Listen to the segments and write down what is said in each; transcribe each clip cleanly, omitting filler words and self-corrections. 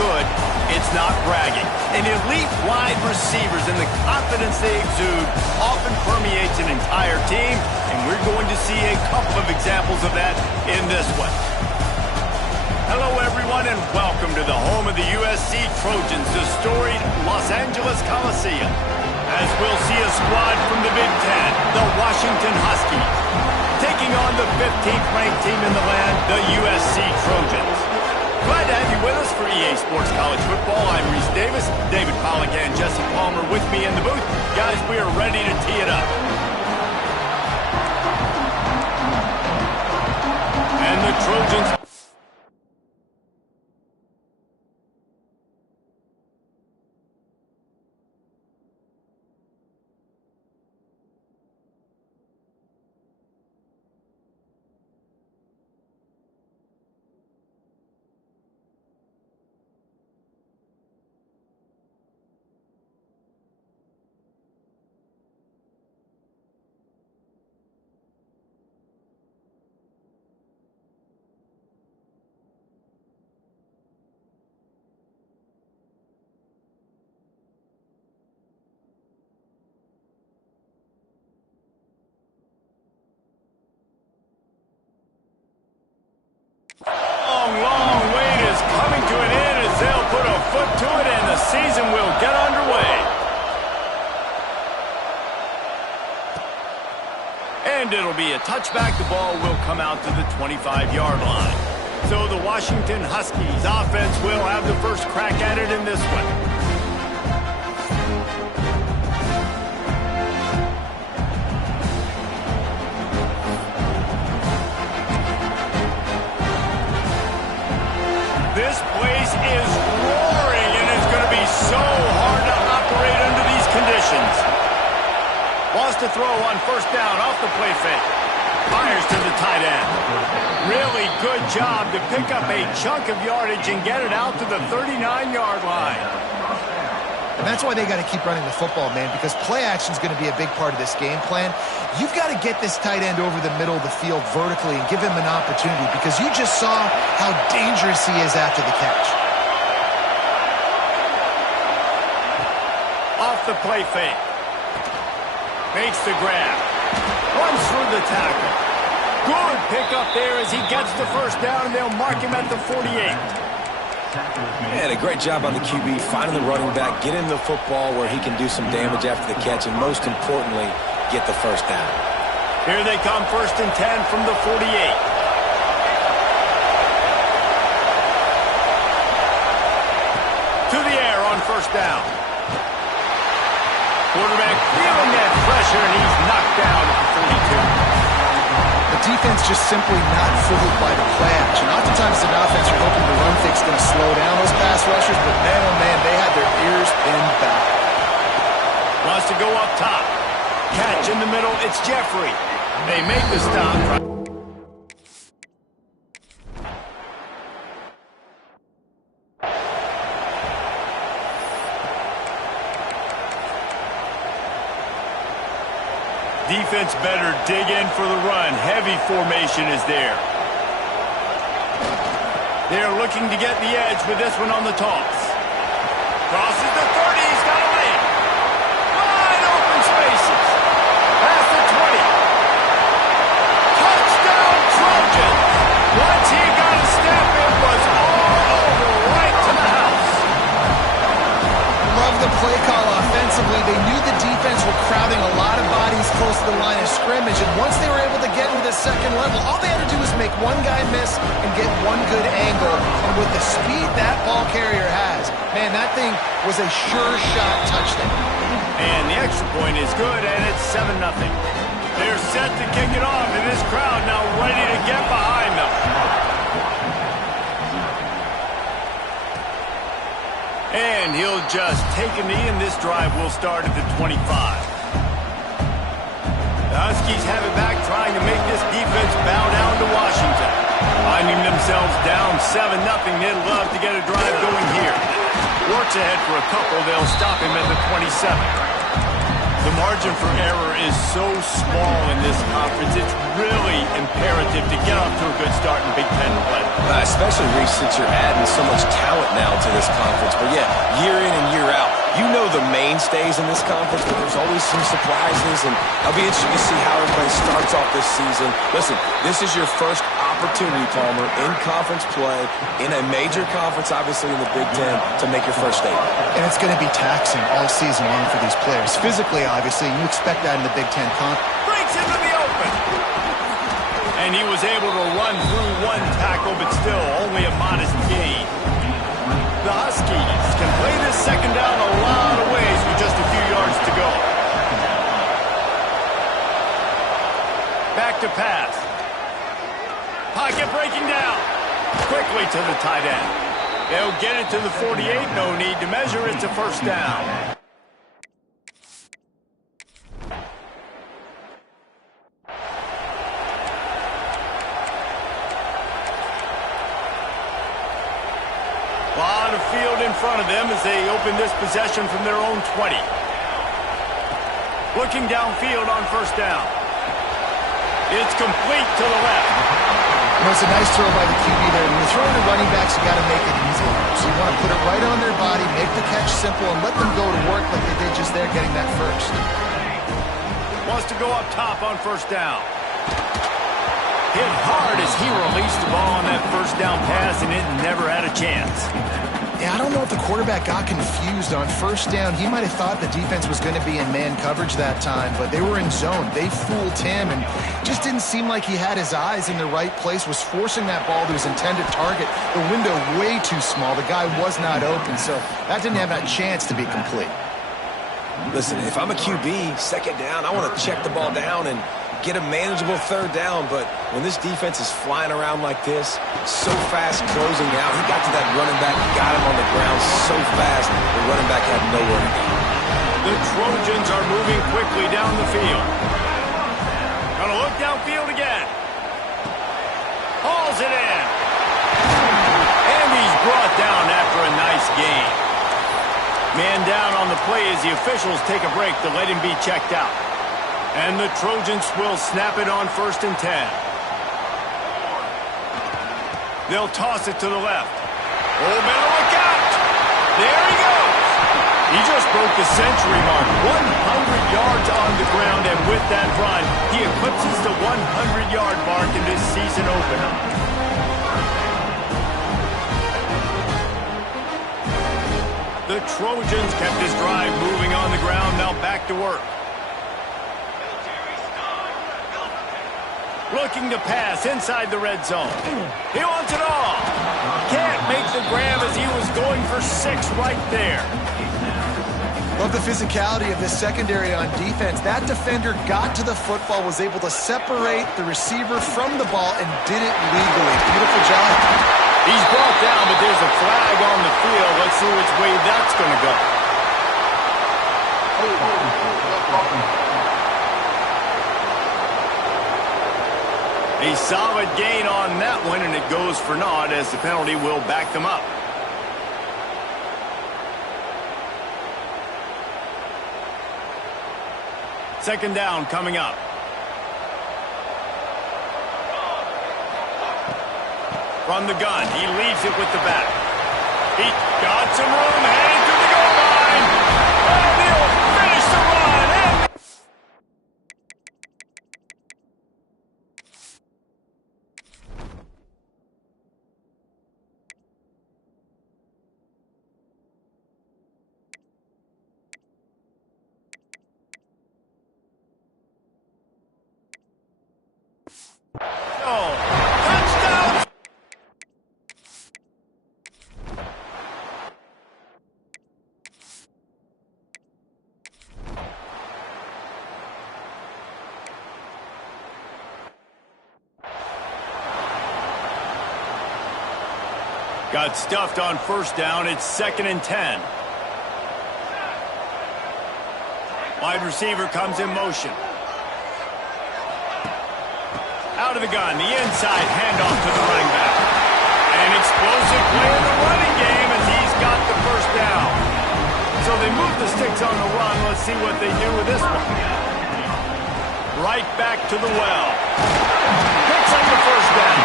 good, it's not bragging. And elite wide receivers and the confidence they exude often permeates an entire team, and we're going to see a couple of examples of that in this one. Hello, everyone, and welcome to the home of the USC Trojans, the storied Los Angeles Coliseum. As we'll see a squad from the Big Ten, the Washington Huskies, taking on the 15th ranked team in the land, the USC Trojans. Glad to have you with us for EA Sports College Football. I'm Reese Davis, David Pollack and Jesse Palmer with me in the booth. Guys, we are ready to tee it up. And the Trojans... long wait is coming to an end as they'll put a foot to it and the season will get underway. And it'll be a touchback. The ball will come out to the 25-yard line. So the Washington Huskies offense will have the first crack at it in this one. This place is roaring, and it's going to be so hard to operate under these conditions. Wants to throw on first down off the play fake. Fires to the tight end. Really good job to pick up a chunk of yardage and get it out to the 39-yard line. And that's why they got to keep running the football, man, because play action is going to be a big part of this game plan. You've got to get this tight end over the middle of the field vertically and give him an opportunity because you just saw how dangerous he is after the catch. Off the play fake. Makes the grab. Runs through the tackle. Good pickup there as he gets the first down, and they'll mark him at the 48. And a great job on the QB, finding the running back, getting the football where he can do some damage after the catch, and most importantly, get the first down. Here they come, 1st and 10 from the 48. To the air on first down. Quarterback feeling that pressure, and he's knocked down at the 42. The defense just simply not fooled by the play action. Oftentimes, an offense, you're hoping the run fake's going to slow down those pass rushers, but man, oh man, they had their ears pinned back. Wants to go up top. Catch in the middle, it's Jeffrey. They make the stop. Defense better dig in for the run. Heavy formation is there. They're looking to get the edge with this one on the toss. Crosses the 30. He's got a lane. Wide open spaces. Past the 20. Touchdown Trojans. Once he got a step, it was all over right to the house. Love the play call offensively. They knew the defense were crowding a lot of bodies close to the line of scrimmage, and once they were able to get into the second level, all they had to do was make one guy miss and get one good angle. And with the speed that ball carrier has, man, that thing was a sure shot touchdown. And the extra point is good, and it's 7-0. They're set to kick it off, and this crowd now ready to get behind them. And he'll just take a knee, and this drive will start at the 25. The Huskies have it back, trying to make this defense bow down to Washington. Finding themselves down 7-0, they'd love to get a drive going here. Works ahead for a couple, they'll stop him at the 27. The margin for error is so small in this conference, it's really imperative to get off to a good start in Big Ten play. Especially, Reece, since you're adding so much talent now to this mainstays in this conference, but there's always some surprises, and I'll be interested to see how everybody starts off this season. Listen, this is your first opportunity, Palmer, in conference play, in a major conference, obviously in the Big Ten, to make your first statement. And it's going to be taxing all season long for these players. Physically, obviously, and you expect that in the Big Ten conference. Breaks into the open. And he was able to run through one tackle, but still only a modest gain. The Huskies can play this second down a lot of ways with just a few yards to go. Back to pass. Pocket breaking down. Quickly to the tight end. They'll get it to the 48. No need to measure. It's a first down. A lot of field in front of them as they open this possession from their own 20. Looking downfield on first down. It's complete to the left. It's a nice throw by the QB there. When you're throwing to running backs, you got to make it easy. So you want to put it right on their body, make the catch simple, and let them go to work like they did just there getting that first. Wants to go up top on first down. Hit hard as he released the ball on that first down pass, and it never had a chance. Yeah, I don't know if the quarterback got confused on first down. He might have thought the defense was going to be in man coverage that time, but they were in zone. They fooled him, and just didn't seem like he had his eyes in the right place, was forcing that ball to his intended target. The window way too small. The guy was not open, so that didn't have that chance to be complete. Listen, if I'm a QB, second down, I want to check the ball down and get a manageable third down, but when this defense is flying around like this, so fast closing out, he got to that running back, got him on the ground so fast, the running back had nowhere to go. The Trojans are moving quickly down the field. Gonna look downfield again. Hauls it in. And he's brought down after a nice gain. Man down on the play as the officials take a break to let him be checked out. And the Trojans will snap it on 1st and 10. They'll toss it to the left. Oh, better look out! There he goes! He just broke the century mark. 100 yards on the ground, and with that run, he eclipses the 100-yard mark in this season opener. The Trojans kept his drive moving on the ground, now back to work. Looking to pass inside the red zone. He wants it all. Can't make the grab as he was going for 6 right there. Love the physicality of this secondary on defense. That defender got to the football, was able to separate the receiver from the ball, and did it legally. Beautiful job. He's brought down, but there's a flag on the field. Let's see which way that's going to go. A solid gain on that one, and it goes for naught as the penalty will back them up. Second down coming up. From the gun, he leaves it with the back. He got some room, heading to the goal line. And he'll finish the run. Touchdown! Got stuffed on first down. It's 2nd and 10. Wide receiver comes in motion. Out of the gun, the inside handoff to the running back. An explosive play in the running game as he's got the first down. So they move the sticks on the run. Let's see what they do with this one. Right back to the well. Picks up the first down.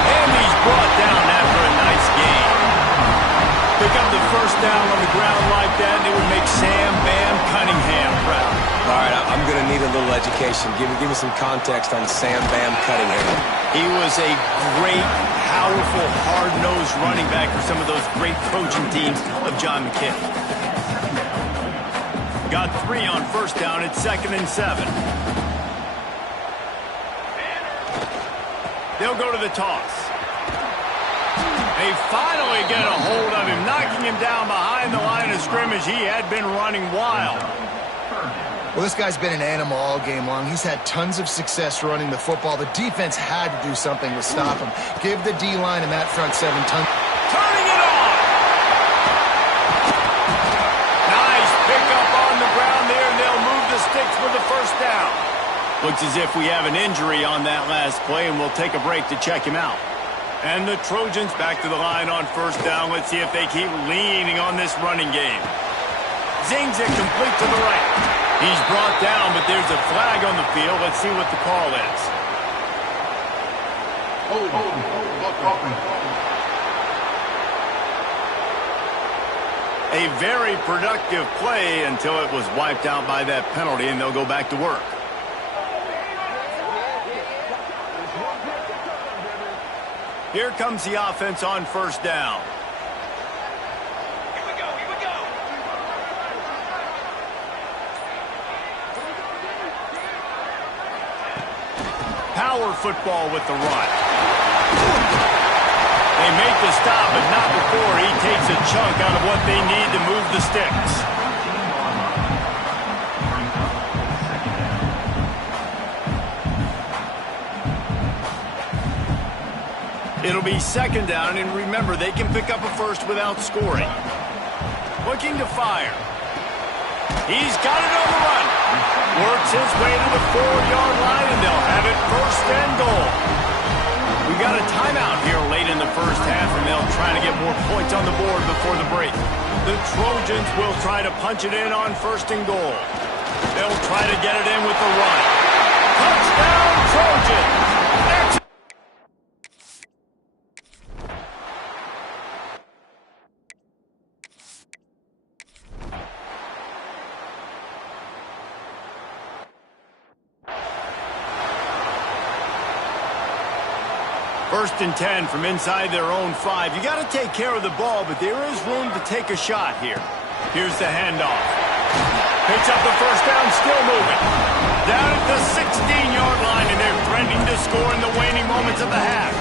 And he's brought down after a nice game. Pick up the first down on the ground like that, and it would make Sam Van Cunningham proud. All right, I'm going to need a little education. Give me some context on Sam Bam Cunningham. He was a great, powerful, hard-nosed running back for some of those great Trojan teams of John McKay. Got 3 on first down. It's 2nd and 7. They'll go to the toss. They finally get a hold of him, knocking him down behind the line of scrimmage. He had been running wild. Well, this guy's been an animal all game long. He's had tons of success running the football. The defense had to do something to stop him. Give the D-line and that front 7 tons. Turning it on! Nice pickup on the ground there, and they'll move the sticks with the first down. Looks as if we have an injury on that last play, and we'll take a break to check him out. And the Trojans back to the line on first down. Let's see if they keep leaning on this running game. Zings it complete to the right. He's brought down, but there's a flag on the field. Let's see what the call is. A very productive play until it was wiped out by that penalty, and they'll go back to work. Here comes the offense on first down. Here we go. Power football with the run. They make the stop, but not before he takes a chunk out of what they need to move the sticks. It'll be 2nd down, and remember, they can pick up a first without scoring. Looking to fire. He's got it on the run. Works his way to the 4-yard line, and they'll have it 1st and goal. We got a timeout here late in the first half, and they'll try to get more points on the board before the break. The Trojans will try to punch it in on 1st and goal. They'll try to get it in with the run. Touchdown, Trojans! First and 10 from inside their own 5. You got to take care of the ball, but there is room to take a shot here. Here's the handoff. Picks up the first down, still moving. Down at the 16-yard line, and they're threatening to score in the waning moments of the half.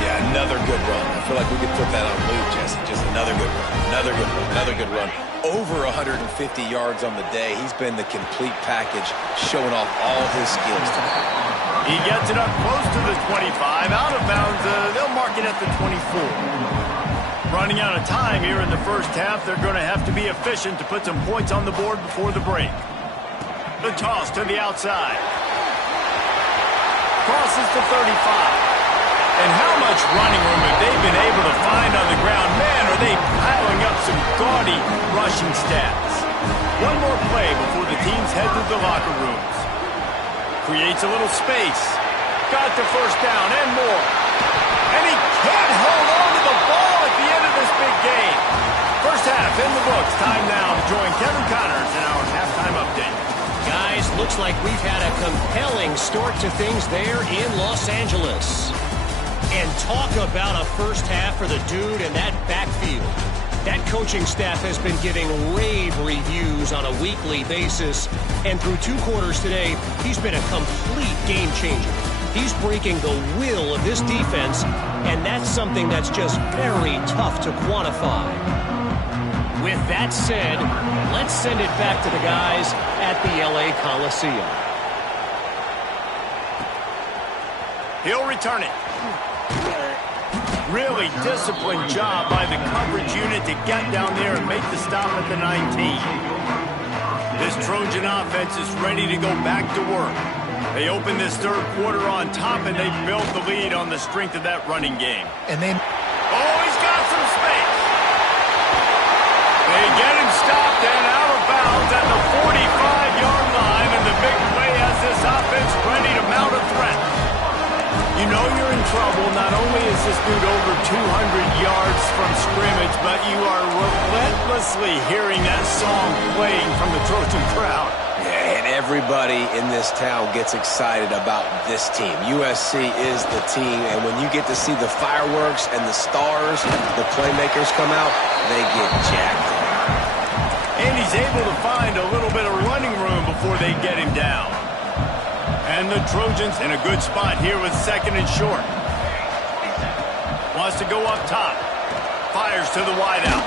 Yeah, another good run. I feel like we could put that on loop, Jesse. Just another good run. Another good run. Another good run. Over 150 yards on the day. He's been the complete package, showing off all his skills tonight. He gets it up close to the 25. Out of bounds, they'll mark it at the 24. Running out of time here in the first half. They're going to have to be efficient to put some points on the board before the break. The toss to the outside. Crosses to 35. And how much running room have they been able to find on the ground? Man, are they piling up some gaudy rushing stats. One more play before the teams head to the locker rooms. Creates a little space. Got the first down and more. And he can't hold on to the ball at the end of this big game. First half in the books. Time now to join Kevin Connors in our halftime update. Guys, looks like we've had a compelling start to things there in Los Angeles. And talk about a first half for the dude in that backfield. That coaching staff has been giving rave reviews on a weekly basis. And through 2 quarters today, he's been a complete game changer. He's breaking the will of this defense, and that's something that's just very tough to quantify. With that said, let's send it back to the guys at the LA Coliseum. He'll return it. Really disciplined job by the coverage unit to get down there and make the stop at the 19. This Trojan offense is ready to go back to work. They open this third quarter on top, and they built the lead on the strength of that running game. And then... Oh, he's got some space. They get him stopped and out of bounds at the 45-yard line, and the big play has this offense ready to mount a threat. You know you're in trouble Well, not only is this dude over 200 yards from scrimmage, but you are relentlessly hearing that song playing from the Trojan crowd. Yeah, and everybody in this town gets excited about this team. USC is the team, and when you get to see the fireworks and the stars, the playmakers come out, they get jacked up. And he's able to find a little bit of running room before they get him down. And the Trojans in a good spot here with second and short. Wants to go up top. Fires to the wideout.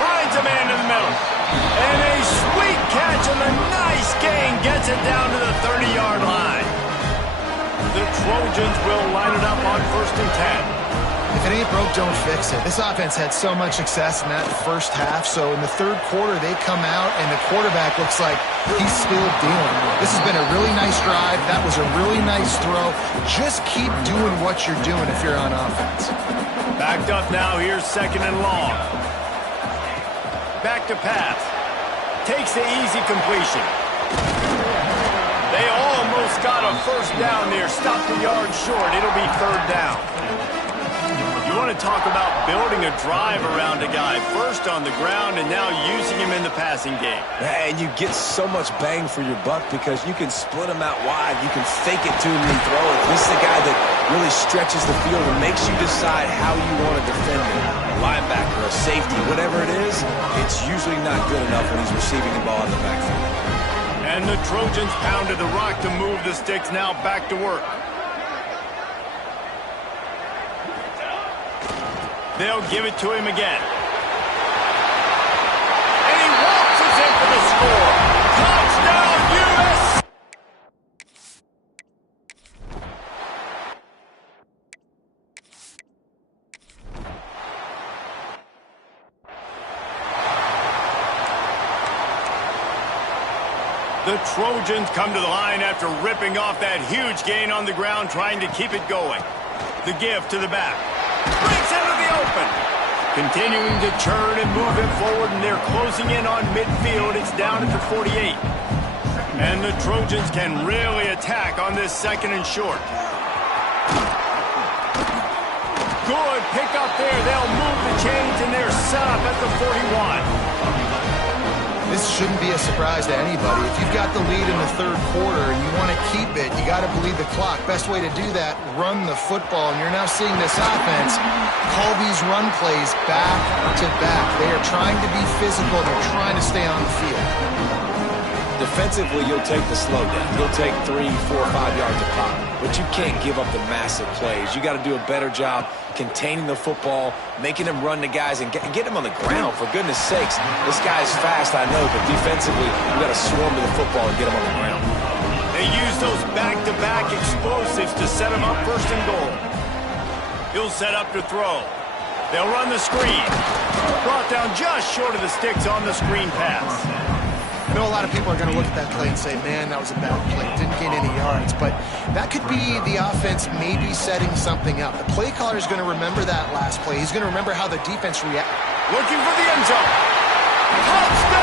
Finds a man in the middle. And a sweet catch and a nice gain gets it down to the 30-yard line. The Trojans will line it up on 1st and 10. If it ain't broke, don't fix it. This offense had so much success in that first half, so in the third quarter, they come out, and the quarterback looks like he's still dealing. This has been a really nice drive. That was a really nice throw. Just keep doing what you're doing if you're on offense. Backed up now. Here's second and long. Back to pass. Takes the easy completion. They almost got a first down there. Stopped a yard short. It'll be third down. You want to talk about building a drive around a guy. First on the ground and now using him in the passing game. And you get so much bang for your buck because you can split him out wide. You can fake it to him and throw it. This is a guy that really stretches the field and makes you decide how you want to defend him. A linebacker, a safety, whatever it is, it's usually not good enough when he's receiving the ball in the backfield. And the Trojans pounded the rock to move the sticks. Now back to work. They'll give it to him again. And he waltzes in for the score. Touchdown, U.S. The Trojans come to the line after ripping off that huge gain on the ground, trying to keep it going. The give to the back. Breaks into the open. Continuing to churn and move it forward, and they're closing in on midfield. It's down at the 48. And the Trojans can really attack on this second and short. Good pick up there. They'll move the chains, and they're set up at the 41. This shouldn't be a surprise to anybody. If you've got the lead in the third quarter and you want to keep it, you got to bleed the clock. Best way to do that, run the football. And you're now seeing this offense call these run plays back to back. They are trying to be physical. They're trying to stay on the field. Defensively, you'll take the slow down. You'll take 3, 4, 5 yards a pop. But you can't give up the massive plays. You got to do a better job containing the football, making them run the guys, and get them on the ground, for goodness sakes. This guy's fast, I know, but defensively, you got to swarm to the football and get him on the ground. They use those back-to-back explosives to set him up first and goal. He'll set up to throw. They'll run the screen. Brought down just short of the sticks on the screen pass. I know a lot of people are going to look at that play and say, man, that was a bad play. Didn't gain any yards. But that could be the offense maybe setting something up. The play caller is going to remember that last play. He's going to remember how the defense reacted. Looking for the end zone. Touchdown!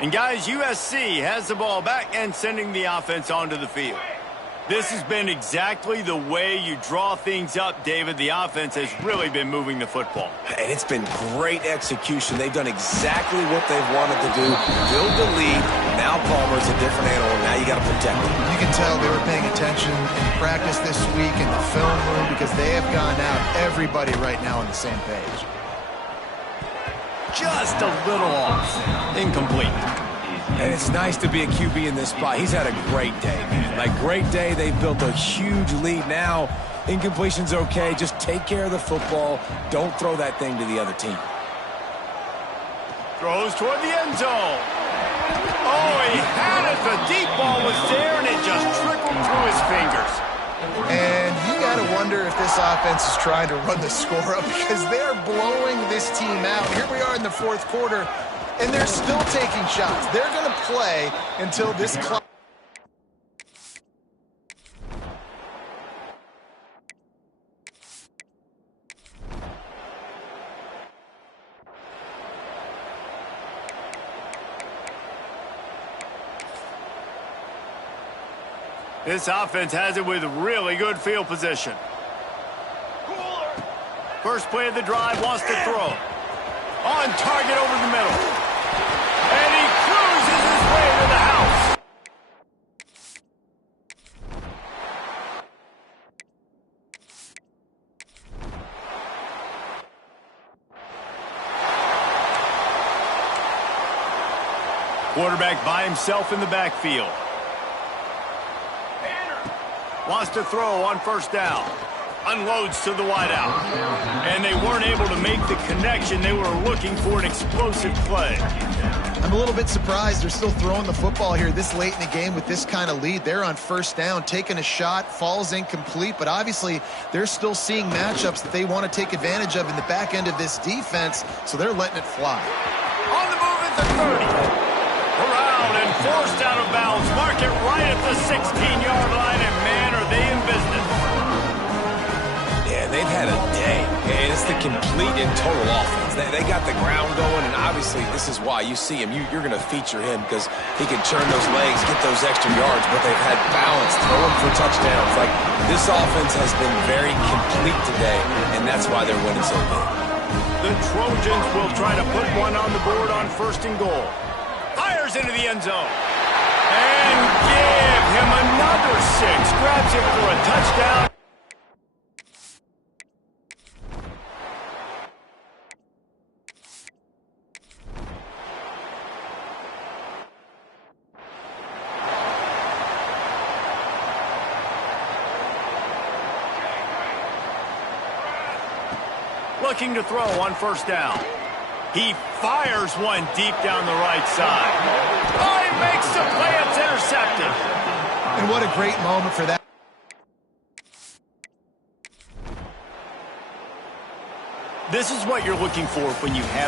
And guys, USC has the ball back and sending the offense onto the field. This has been exactly the way you draw things up, David. The offense has really been moving the football. And it's been great execution. They've done exactly what they've wanted to do. Build the lead. Now Palmer's a different animal. Now you got to protect him. You can tell they were paying attention in practice this week in the film room because they have gone out, everybody right now on the same page. Just a little off. Incomplete. And it's nice to be a QB in this spot. He's had a great day, man. Like, great day. They've built a huge lead now. Incompletion's okay. Just take care of the football. Don't throw that thing to the other team. Throws toward the end zone. Oh, he had it. The deep ball was there, and it just trickled through his fingers. And you got to wonder if this offense is trying to run the score up because they're blowing this team out. Here we are in the fourth quarter, and they're still taking shots. They're going to play until this clock. This offense has it with really good field position. First play of the drive, wants to throw. On target over the middle. And he cruises his way to the house. Quarterback by himself in the backfield. Wants to throw on first down. Unloads to the wideout. And they weren't able to make the connection. They were looking for an explosive play. I'm a little bit surprised they're still throwing the football here this late in the game with this kind of lead. They're on first down, taking a shot, falls incomplete, but obviously they're still seeing matchups that they want to take advantage of in the back end of this defense, so they're letting it fly. On the move at the 30. Around and forced out of bounds. Mark it right at the 16-yard line, and man, are they in business. Yeah, they've had a day, and it's the complete and total offense. They got the ground going, and obviously this is why you see him. You're going to feature him because he can churn those legs, get those extra yards, but they've had balance, throwing for touchdowns. Like, this offense has been very complete today, and that's why they're winning so big. The Trojans will try to put one on the board on first and goal. Fires into the end zone. And give him another 6. Grabs him for a touchdown. Looking to throw on first down. He fires one deep down the right side. Oh, he makes the play. It's intercepted. And what a great moment for that. This is what you're looking for when you have